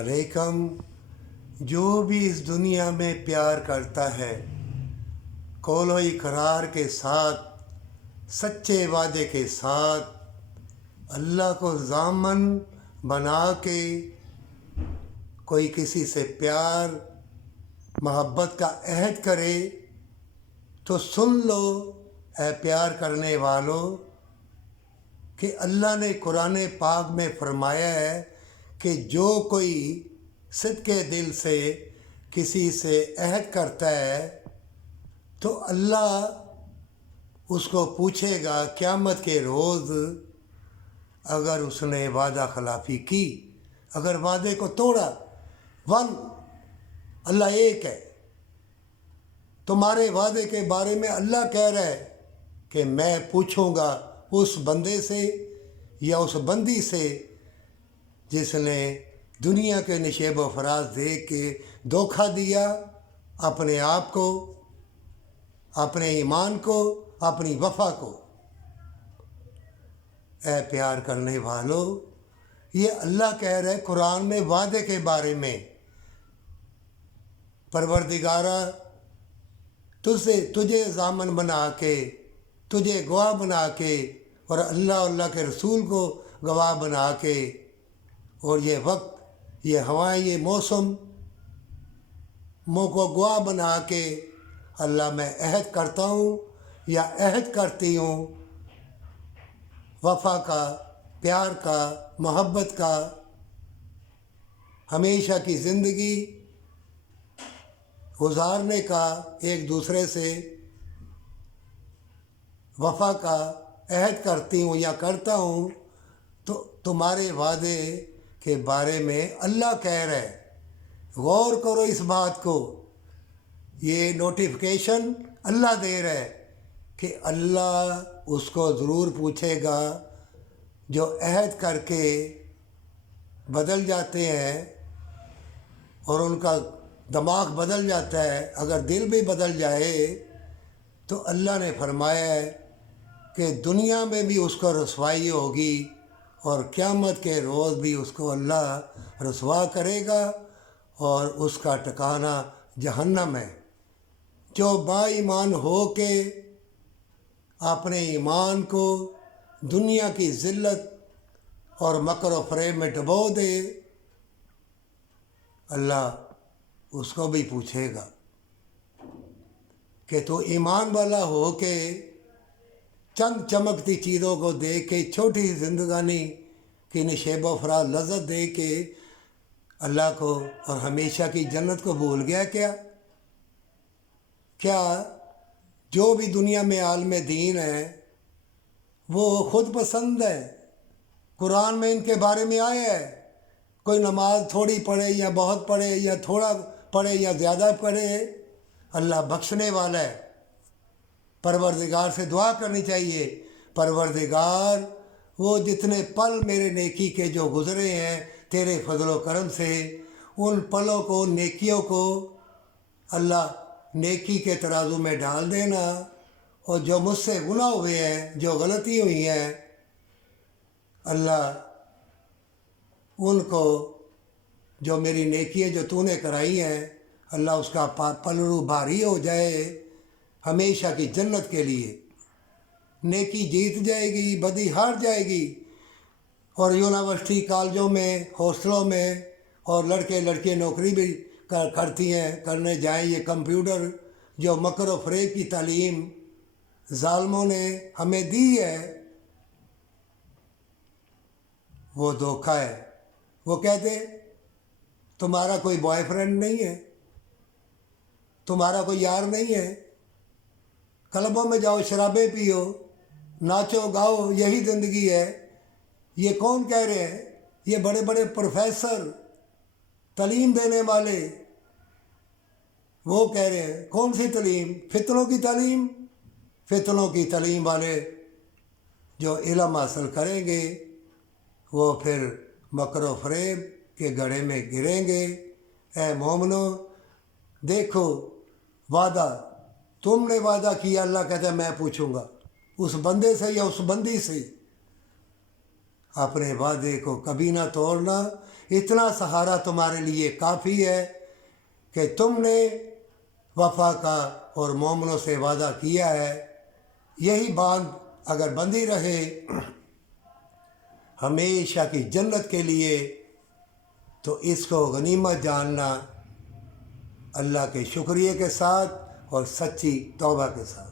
अलैकुम। जो भी इस दुनिया में प्यार करता है कौलो इकरार के साथ, सच्चे वादे के साथ, अल्लाह को ज़ामन बना के कोई किसी से प्यार मोहब्बत का अहद करे तो सुन लो ऐ प्यार करने वालों कि अल्लाह ने कुरान पाक में फरमाया है कि जो कोई सिद्के दिल से किसी से अहद करता है तो अल्लाह उसको पूछेगा क़यामत के रोज़, अगर उसने वादा खिलाफ़ी की, अगर वादे को तोड़ा। वन अल्लाह एक है। तुम्हारे वादे के बारे में अल्लाह कह रहा है कि मैं पूछूंगा उस बंदे से या उस बंदी से जिसने दुनिया के निशेब व फराज दे के धोखा दिया अपने आप को, अपने ईमान को, अपनी वफ़ा को। ऐ प्यार करने वालों, ये अल्लाह कह रहा है कुरान में वादे के बारे में, परवरदिगारा तुझे ज़ामन बना के, तुझे गवाह बना के और अल्लाह के रसूल को गवाह बना के, और ये वक्त, ये हवाएं, ये मौसम को गवाह बना के अल्लाह मैं अहद करता हूँ या अहद करती हूँ वफ़ा का, प्यार का, मोहब्बत का, हमेशा की ज़िंदगी गुजारने का, एक दूसरे से वफ़ा का अहद करती हूँ या करता हूँ। तो तुम्हारे वादे के बारे में अल्लाह कह रहा है। गौर करो इस बात को। ये नोटिफिकेशन अल्लाह दे रहा है कि अल्लाह उसको ज़रूर पूछेगा जो अहद करके बदल जाते हैं और उनका दिमाग बदल जाता है, अगर दिल भी बदल जाए तो अल्लाह ने फरमाया है कि दुनिया में भी उसको रसवाई होगी और क़यामत के रोज़ भी उसको अल्लाह रसवा करेगा और उसका ठिकाना जहन्नम है। जो बाईमान हो के अपने ईमान को दुनिया की ज़िल्लत और मकर व फ़रेब में डुबो दे, अल्लाह उसको भी पूछेगा कि तो ईमान वाला हो के चंद चमकती चीज़ों को देख के, छोटी ज़िंदगानी की नशेब व फराज लज़्ज़त दे के अल्लाह को और हमेशा की जन्नत को भूल गया क्या? क्या जो भी दुनिया में आलम दीन है वो ख़ुद पसंद है? कुरान में इनके बारे में आया है, कोई नमाज थोड़ी पढ़े या बहुत पढ़े या थोड़ा पढ़े या ज़्यादा पढ़े, अल्लाह बख्शने वाला है। परवरदिगार से दुआ करनी चाहिए, परवरदिगार वो जितने पल मेरे नेकी के जो गुज़रे हैं तेरे फजलो करम से, उन पलों को, नेकियों को अल्लाह नेकी के तराजू में डाल देना, और जो मुझसे गुनाह हुए हैं, जो गलती हुई हैं, अल्लाह उनको, जो मेरी नेकियाँ जो तूने कराई हैं, अल्लाह उसका पलरू भारी हो जाए हमेशा की जन्नत के लिए। नेकी जीत जाएगी, बदी हार जाएगी। और यूनिवर्सिटी, कॉलेजों में, हॉस्टलों में और लड़के लड़कियाँ नौकरी भी करती हैं, करने जाएं। ये कंप्यूटर जो मकर व फ़रेब की तालीम ज़ालिमों ने हमें दी है, वो धोखा है। वो कहते तुम्हारा कोई बॉयफ्रेंड नहीं है, तुम्हारा कोई यार नहीं है, क्लबों में जाओ, शराबें पियो, नाचो गाओ, यही ज़िंदगी है। ये कौन कह रहे हैं? ये बड़े बड़े प्रोफेसर, तालीम देने वाले, वो कह रहे हैं। कौन सी तालीम? फितनों की तालीम। फितनों की तालीम वाले जो इल्म हासिल करेंगे वो फिर मकर व फ़रेब के गड्ढे में गिरेंगे। ऐ मोमिनो, देखो वादा, तुमने वादा किया, अल्लाह कहता है मैं पूछूंगा उस बंदे से या उस बंदी से। अपने वादे को कभी ना तोड़ना, اتنا سہارا تمہارے لیے کافی ہے کہ تم نے وفا کا اور مومنوں سے وعدہ کیا ہے. یہی باندھ اگر بندھی رہے ہمیشہ کی جنت کے لیے تو اس کو غنیمت جاننا اللہ کے شکریہ کے ساتھ اور سچی توبہ کے ساتھ.